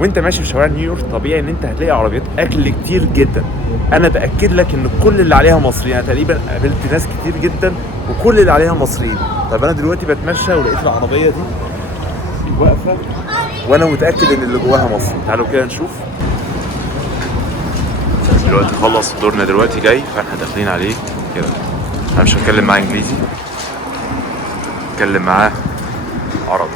وانت ماشي في شوارع نيويورك طبيعي ان انت هتلاقي عربيات اكل كتير جدا. انا باكد لك ان كل اللي عليها مصريين. انا تقريبا قابلت ناس كتير جدا وكل اللي عليها مصريين. طب انا دلوقتي بتمشى ولقيت العربيه دي واقفه وانا متاكد ان اللي جواها مصري. تعالوا كده نشوف. دلوقتي خلص دورنا دلوقتي جاي، فاحنا داخلين عليه كده. انا مش هتكلم معاه انجليزي، هتكلم معاه عربي.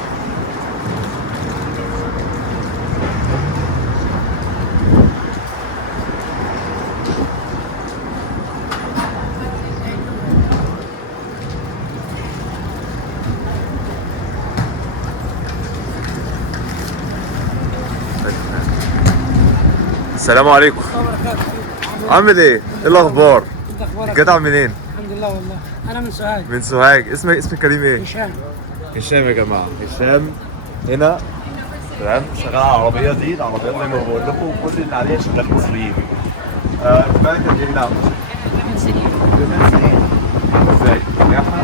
السلام عليكم. عامل ايه؟ ايه الاخبار؟ انت اخبارك؟ جدع منين؟ الحمد لله والله. انا من سوهاج. من سوهاج. اسم كريم ايه؟ هشام. هشام يا جماعه. هشام هنا تمام شغال على العربيه دي. العربيات زي ما بقول لكم كل اللي عليها شغال مصريين. بالك قد ايه؟ نعم 8 سنين. 8 سنين. ازاي؟ ناجحه؟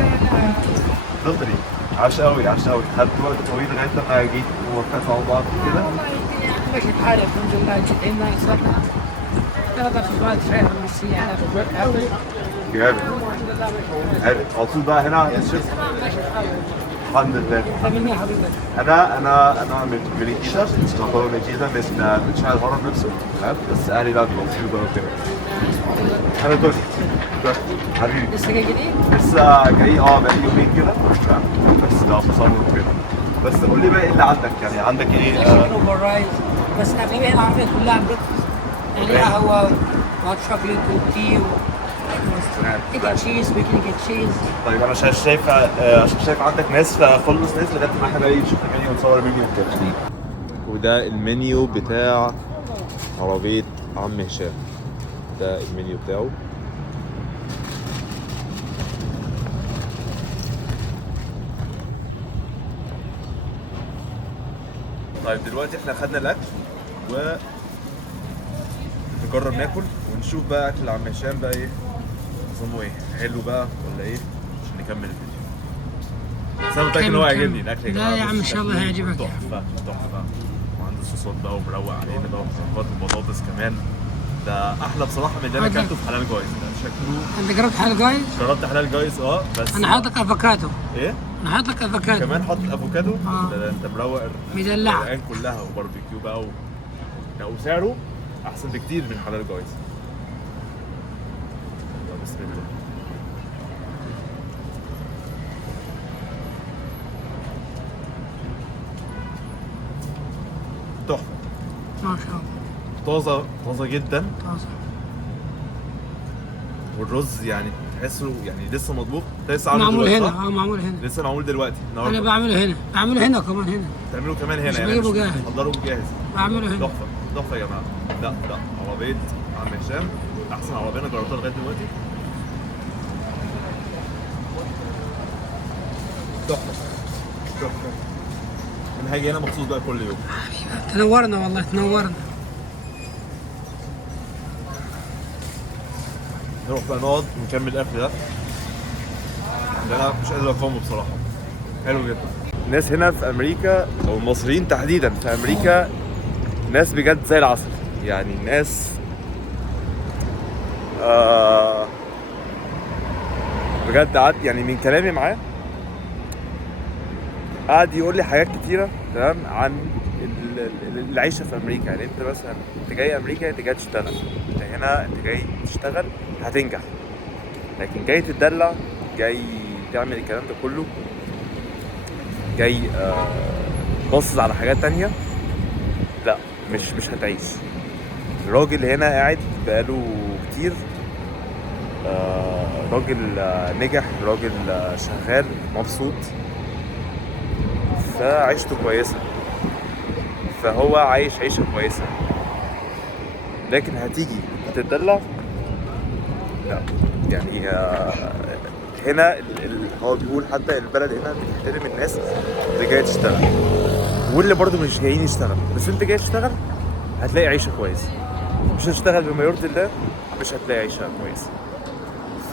تقدري. عاش قوي عاش قوي. خدت وقت طويل لغايه لما جيت ووفقت مع بعض كده. ماشي الحال الحمد لله. جيت هنا صرنا 3 شهور شهر نصية هنا في البيت. جامد. حلو. على طول بقى هنا الشركه. الحمد لله. انت منين يا حبيبي؟ انا من الجيزه. تعتبر من الجيزه من شارع الهرم نفسه. تمام بس اهلي لا بيوصلوا بقى وكده. انا تركي حبيبي. لسه جاي جديد؟ لسه جاي بقالي يومين كده. تمام بس ده تصور وكده. بس قول لي بقى ايه اللي عندك؟ يعني عندك ايه؟ شيكن اوفر رايز. بس الاغلبيه العربيه كلها بريكفاست. يعني قهوه وهوت شوكليت وتي ايج تشيز. وي كان جيت تشيز. طيب انا شايف عندك ناس فخلص ناس لغايه ما احنا بقى نشوف المنيو ونصور المنيو وكده. وده المنيو بتاع عربيه عم هشام. ده المنيو بتاعه. طيب دلوقتي احنا خدنا الاكل نجرب ناكل ونشوف بقى اكل عم هشام بقى ايه نظامه ايه، حلو بقى ولا ايه عشان نكمل الفيديو. بس انا متاكد ان هو هيعجبني الاكل يا جماعه. لا يا عم ان شاء الله هيعجبك. تحفه. وعنده صوصات بقى ومروق علينا بقى ومظبط البطاطس كمان. ده احلى بصراحه من اللي انا اكلته في حلال جايز. ده شكله. انت جربت حلال جايز؟ جربت حلال جايز بس انا حاطط لك افوكادو. ايه؟ انا حاطط لك افوكادو. كمان حاطط افوكادو. ده انت مروق مدلعه الرقان كلها وباربيكيو بقى وسعره احسن بكتير من حلال جايز. بسم الله. تحفه ما شاء الله. طازه جدا. طازه. والرز يعني تحسه يعني لسه مطبوخ. لسه عامل معمول دلوقتي هنا. معمول هنا. لسه معمول دلوقتي انا النهارده. بعمله هنا كمان هنا. تعملوه كمان هنا مش يعني بجيبه جاهز. تحضروه جاهز. بعمله هنا. تحفه يا جماعه. لا عربيه عم هشام احسن عربيه انا جربتها لغايه دلوقتي. تحفه. انا هاجي هنا مخصوص بقى كل يوم. تنورنا والله تنورنا. نروح بقى نقعد ونكمل الاكل ده. انا مش قادر اقاومه بصراحه. حلو جدا. الناس هنا في امريكا او المصريين تحديدا في امريكا ناس بجد زي العسل. يعني ناس بجد قعد يعني من كلامي معاه قعد يقول لي حاجات كتيره تمام عن العيشه في امريكا. يعني انت مثلا انت جاي امريكا انت جاي تشتغل. انت هنا انت جاي تشتغل هتنجح. لكن جاي تتدلع جاي تعمل الكلام ده كله جاي باصص على حاجات تانية. لا مش هتعيش. الراجل هنا قاعد بقاله كتير. راجل نجح. راجل شغال مبسوط فعيشته كويسة. فهو عايش عيشة كويسة. لكن هتيجي هتتدلع لا. يعني هنا هو بيقول حتى البلد هنا بتحترم الناس اللي جايه تشتغل واللي برضو مش جايين يشتغل. بس انت جاي تشتغل هتلاقي عيشه كويسه. مش هتشتغل بما يرضي الله مش هتلاقي عيشه كويسه.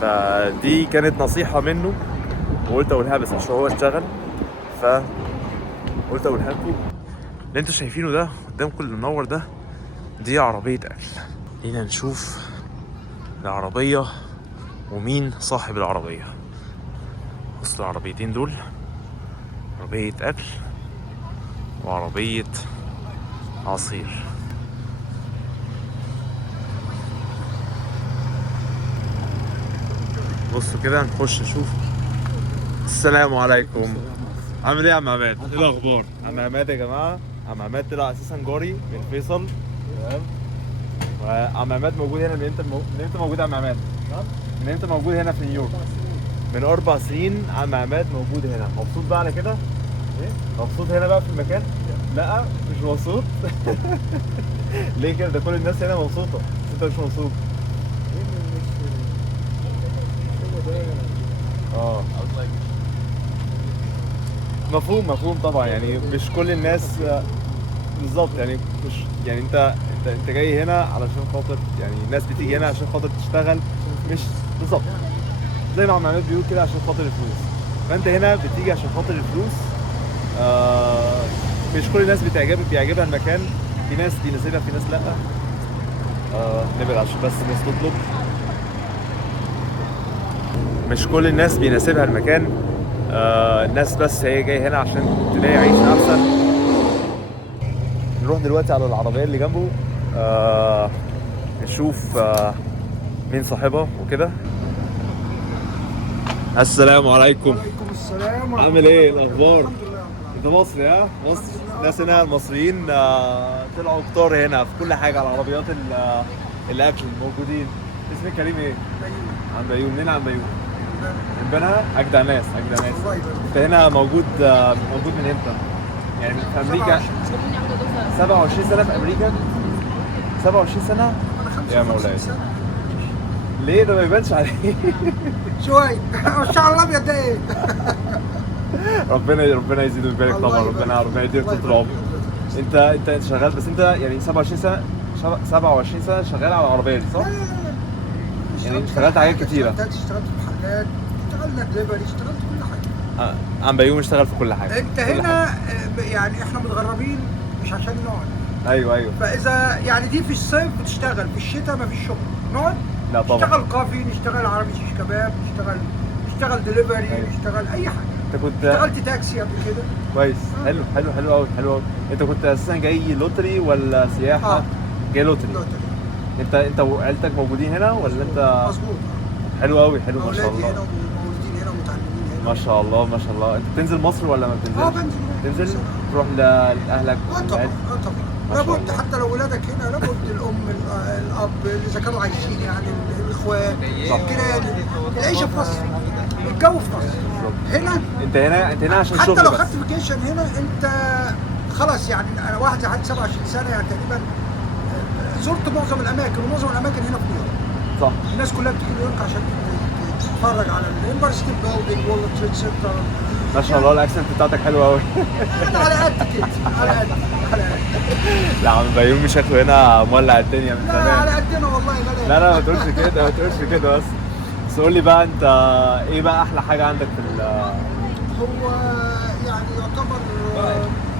فدي كانت نصيحه منه وقلت اقولها بس عشان هو اشتغل فقلت اقولها لكم. اللي انتوا شايفينه ده قدامكم اللي منور ده دي عربية أكل. خلينا نشوف العربية ومين صاحب العربية. بصوا العربيتين دول، عربية أكل وعربية عصير. بصوا كده نخش نشوف. السلام عليكم. عامل ايه يا عم عماد؟ ايه الاخبار؟ عم عماد يا جماعه، عم عماد طلع اساسا جاري من فيصل. تمام. وعم عماد موجود هنا من امتى؟ من امتى موجود عم عماد؟ من امتى موجود هنا في نيويورك؟ من 4 سنين عم عماد موجود هنا. مبسوط بقى على كده؟ ايه؟ مبسوط هنا بقى في المكان؟ لا مش مبسوط. ليه كده؟ ده كل الناس هنا مبسوطه بس انت مش مبسوط. مفهوم طبعا، يعني مش كل الناس بالظبط، يعني مش يعني انت جاي هنا علشان خاطر، يعني الناس بتيجي هنا عشان خاطر تشتغل، مش بالظبط زي ما عم عماد بيقول كده عشان خاطر الفلوس. فانت هنا بتيجي عشان خاطر الفلوس. مش كل الناس بيعجبها المكان، في ناس بيناسبها في ناس لا. نبعد عشان بس الناس تطلب. مش كل الناس بيناسبها المكان. الناس بس هي جاي هنا عشان تلاقي عيشة أحسن. نروح دلوقتي على العربية اللي جنبه، نشوف مين صاحبها وكده. السلام عليكم. وعليكم السلام. عامل ايه الأخبار؟ الحمد لله. انت مصري ها؟ مصر. الناس هنا المصريين طلعوا كتار هنا في كل حاجة على عربيات الأكل موجودين. اسمك كريم ايه؟ عم بيوم. منين عم بيوم؟ من بنها. أجدع ناس. انت هنا موجود من امتى؟ يعني في امريكا 27 سنة في امريكا. 27 سنة يا مولاي. ليه ده ما يبانش عليك؟ شوي الشعر الابيض ده ايه؟ ربنا يزيد ويبارك طبعا. ربنا يديك طول العمر. انت شغال، بس انت يعني 27 سنة شغال على العربية دي صح؟ يعني اشتغلت حاجات كتيرة. اشتغلت في محلات، اشتغلنا دليفري، اشتغلت كل حاجة. عم بيوم اشتغل في كل حاجة. انت هنا يعني احنا متغربين مش عشان نقعد. ايوه. فاذا يعني دي في الصيف بتشتغل، في الشتاء ما فيش شغل، نقعد لا طبعا. نشتغل كافي، نشتغل عربي شيش كباب، نشتغل دليفري، أيوة. نشتغل اي حاجة. انت كنت اشتغلت تاكسي قبل كده. كويس. حلو قوي. انت كنت اساسا جاي لوتري ولا سياحة؟ جاي لوتري. انت وعيلتك موجودين هنا ولا انت؟ مظبوط. حلو قوي. ما شاء اولادي الله. هنا ومولودين هنا ومتعلمين هنا. ما شاء الله. انت بتنزل مصر ولا ما بتنزلش؟ بنزل. تروح لاهلك؟ طبعا. ما شاء لابد الله. حتى لو ولادك هنا لابد الام الاب اذا كانوا عايشين، يعني الاخوات الجيران. العيشه في مصر، الجو في مصر. هنا انت هنا عشان حتى شغل لو بس. خدت فيكيشن هنا انت خلاص. يعني انا واحد عندي 27 سنه يعني تقريبا زرت معظم الاماكن، ومعظم الاماكن هنا في نيويورك. صح. الناس كلها بتيجي نيويورك عشان تتفرج على الامباير ستيت بيلدينج، وورلد تريد سنتر. ما شاء الله الاكسنت بتاعتك حلوه قوي. انا على قد كده، على قد. لا عم بيومي شكله هنا مولع الدنيا من لا زمان. على قدنا والله. لا ما تقولش كده بس قول لي بقى انت ايه بقى احلى حاجه عندك في هو يعني يعتبر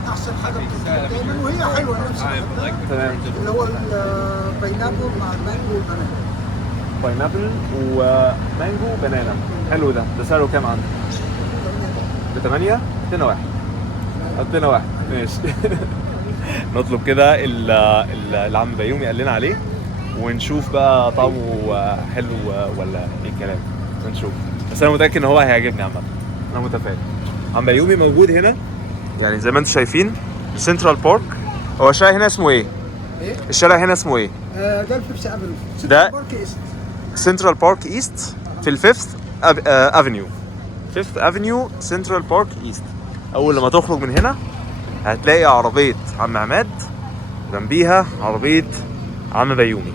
احسن حاجه بتتكلم دايما وهي حلوه نفس تمام. اللي هو الباينابل مع المانجو والبنانا. باينابل ومانجو بنانا. حلو ده سعره كام عندك؟ ب 8. ادينا واحد ماشي. نطلب كده اللي عم بيومي قال لنا عليه ونشوف بقى طعمه حلو ولا ايه الكلام. ونشوف، بس انا متاكد ان هو هيعجبني عامه. انا متفائل. عم بيومي موجود هنا يعني زي ما انتم شايفين سنترال بارك. هو الشارع هنا اسمه ايه؟ الشارع هنا اسمه ايه؟ ده البيبسي افنيو. ده بارك ايست. سنترال بارك ايست في الفيفث افنيو. فيفث افنيو سنترال بارك ايست. اول لما تخرج من هنا هتلاقي عربيه عم عماد جنبيها عربيه عم بيومي.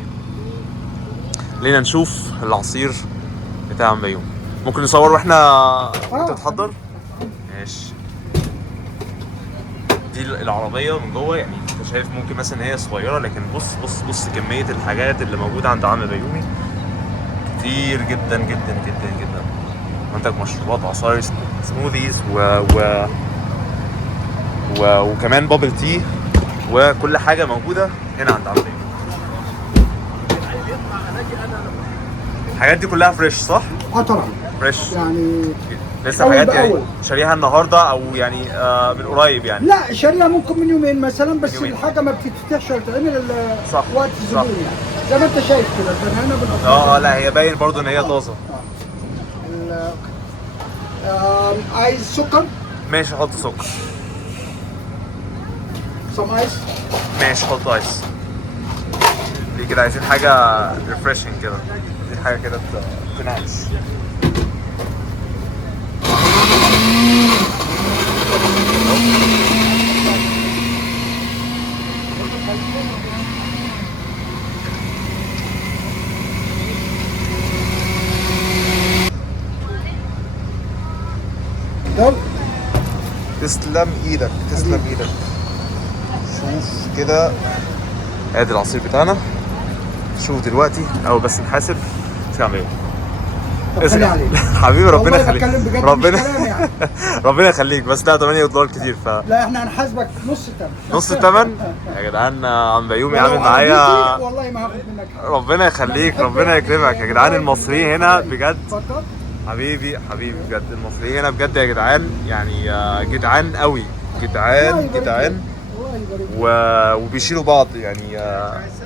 خلينا نشوف العصير بتاع عم بيومي. ممكن نصور واحنا انت بتحضر؟ ماشي. دي العربيه من جوه، يعني انت شايف ممكن مثلا هي صغيره، لكن بص كميه الحاجات اللي موجوده عند عم بيومي كتير جدا. عندك مشروبات، عصاير، سموذيز وكمان بابل تي. وكل حاجه موجوده هنا عند عم بيومي. الحاجات دي كلها فريش صح؟ طبعا فريش يعني لسه أول حاجات يعني بأول. شاريها النهارده او يعني من قريب يعني. لا شاريها ممكن من يومين مثلا، بس يومين. الحاجه ما بتتفتحش ولا تعمل الا صح، وقت صح. الزبون يعني. زي ما انت شايف كده البنانه بالقطع. لا هي باين برضو ان هي طازه. عايز سكر؟ ماشي حط سكر. سم ايس؟ ماشي حط ايس. دي كده عايزين حاجه ريفريشنج كده، دي حاجه كده تنعش. طب تسلم ايدك تسلم ايدك. شوف كده ادي العصير بتاعنا. شوف دلوقتي او بس نحاسب في عم بيومي. خلي عليك. حبيبي ربنا والله يخليك. بتكلم بجد ربنا مش كلام يعني. ربنا يخليك. بس لا $8 كتير لا احنا هنحاسبك نص الثمن. نص الثمن يا جدعان. عم بيومي عامل ولو معايا. أرضيتي والله ما هاخد منك حاجه. ربنا يخليك ربنا يكرمك يا جدعان. المصريين هنا بجد اتفضل. حبيبي بجد. المصريين هنا بجد يا جدعان يعني جدعان قوي. جدعان الله يبارك. وبيشيلوا بعض يعني.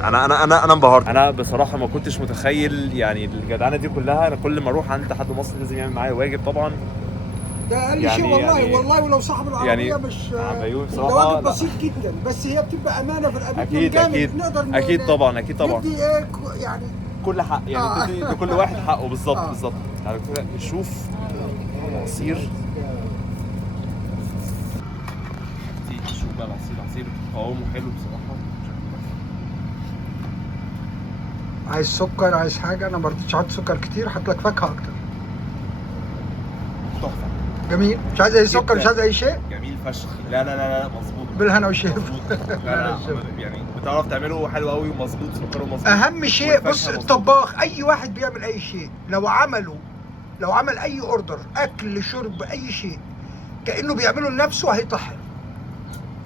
انا انبهرت. انا بصراحه ما كنتش متخيل يعني الجدعنه دي كلها. انا كل ما اروح عند حد مصري لازم يعمل معايا واجب طبعا. ده اقل يعني- شيء والله يعني- والله. ولو صاحب العربيه يعني مش عم بيومي ده بصراحة واجب لا. بسيط جدا، بس هي بتبقى امانه في رقبتنا اكيد جامد. اكيد نقدر اكيد طبعا اكيد طبعا. ندي يعني كل حق يعني تدي لكل واحد حقه بالظبط بالظبط. على كده نشوف العصير. شوف بقى العصير قوامه حلو بصراحه. عايز سكر؟ عايز حاجه؟ انا ما رضيتش احط سكر كتير، احط لك فاكهه اكتر. تحفه جميل. مش عايز اي سكر، مش عايز اي شيء. جميل فشخ. لا مظبوط. بالهنا والشفا. لا يعني بتعرف تعمله حلو قوي ومظبوط. سكره مظبوط. اهم شيء والفاكهة بص، مظبوط. الطباخ اي واحد بيعمل اي شيء لو عمل اي اوردر اكل شرب اي شيء كانه بيعمله لنفسه هيطحن.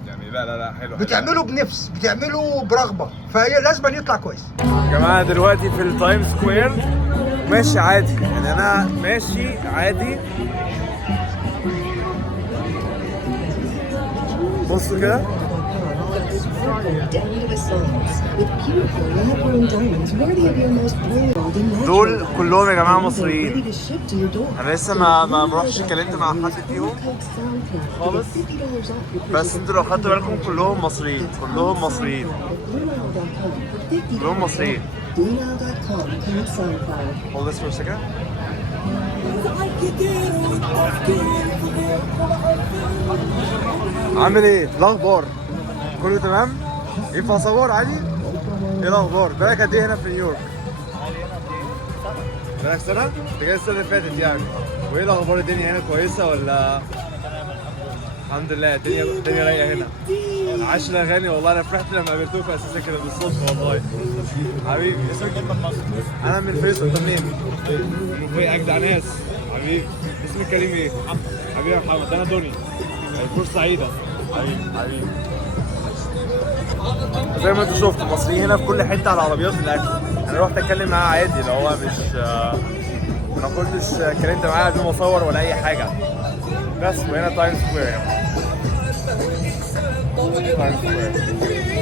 يعني لا حلو. بتعمله بنفس، بتعمله برغبه، فهي لازم يطلع كويس. يا جماعه دلوقتي في التايم سكوير ماشي عادي يعني. انا ماشي عادي. بصوا كده دول كلهم يا جماعه مصريين. انا لسه ما رحتش اتكلمت مع حد فيهم خالص. بس انتوا لو خدتوا بالكم كلهم مصريين. كلهم مصريين. كلهم مصريين. Hold this for a second. عامل ايه؟ إيه الاخبار؟ كله تمام؟ ينفع اصور عادي؟ ايه الاخبار؟ بالك قد ايه هنا في نيويورك؟ بالك سنة؟ انت جاي السنة اللي فاتت يعني. وايه الاخبار؟ الدنيا هنا كويسة ولا؟ الحمد لله الدنيا رايقة هنا. عاش الاغاني والله. انا فرحت لما قابلتوكوا اساسا كده بالصدفة والله. حبيبي اسمك ايه من مصر؟ انا من فيصل. انت منين؟ من اجدع ناس. حبيبي اسمك كريم ايه؟ محمد. حبيبي يا محمد. انا دوني. فرصة سعيدة. حبيبي زي ما انتوا شفتوا المصريين هنا في كل حته على عربيات الاكل. انا رحت اتكلم معاه عادي لو هو مش ما كنتش اتكلمت معاه قبل ما اصور ولا اي حاجه. بس وهنا تايم سكوير. تايم سكوير